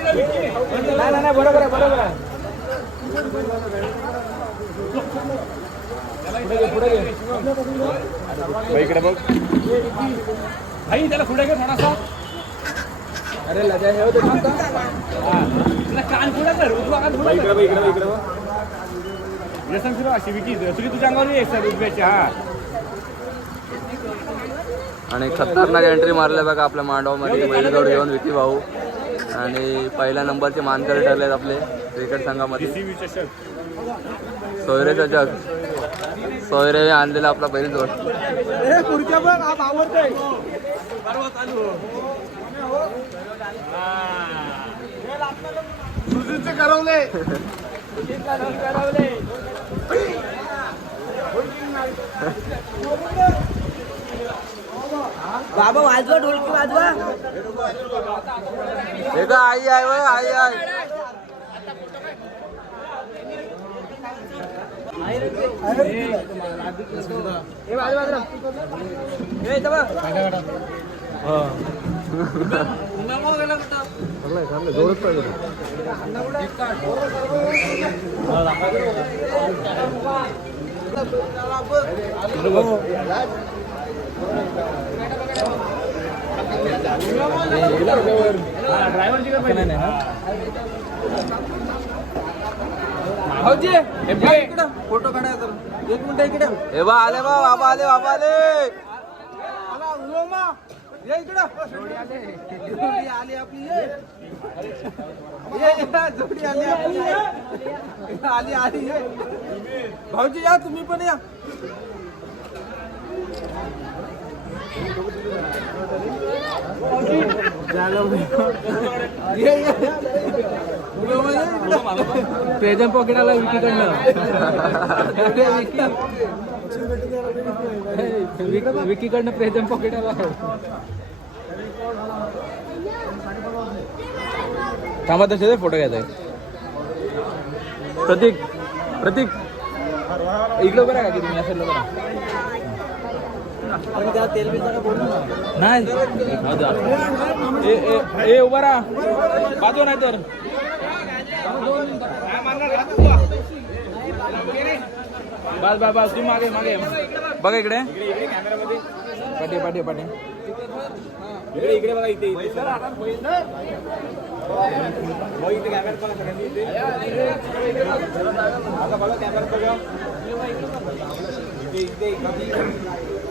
नाही बरोबर आहे बरोबर आहे इकडे बघ. भाई त्याला पुढे घे थोडासा. अरे लजा हे होते कान पुढे इकडे बघ इकडे बघ इकडे बघ. व्यसन फिरव अशी विकी तुझी तुझ्या अंगावर सर हा. आणि खतरनाक एंट्री मारले बघा आपल्या मांडवामध्ये. बैलजोड घेऊन विकी भाऊ. आणि पहिल्या नंबरचे मानकरी ठरलेत आपले क्रिकेट संघामध्ये. सोयरेचा जग सोयरे आणलेला आपला हा चालू सुजीतचे करवले. बाबा वाजवा ढोलकी वाजवा. हे का आई आहे वय आई आहे. हे वाजवा वाजवा हे इथं बघ. ड्रायव्हरची का पाहिजे भाऊजी या इकडं फोटो काढायचा एक मिनिट इकडे हे बा आले बा बाबा आले बाबा आले आला उलोमा इकडं जोडी आली आपली ये ये ये, जोडी आली आपली ये. आली आली ये भाऊजी या तुम्ही पण या ये, पॉकेटाला पॉकेट आला विकीकडनं विकीकडनं प्रेझेंट पॉकेट आला थांबा तसे फोटो घ्यायचा. आहे प्रतीक प्रतीक. इकडं बरं का की तुम्ही असं बरं नाही. ए उभा राहा. बाजू नाही तर. बस बस बस. तू मागे मागे. बघा इकडे. पाठी पाठी पाठी. इकडे इकडे बघा इथे कॅमेरा आता बघा कॅमेरा इथे इथे.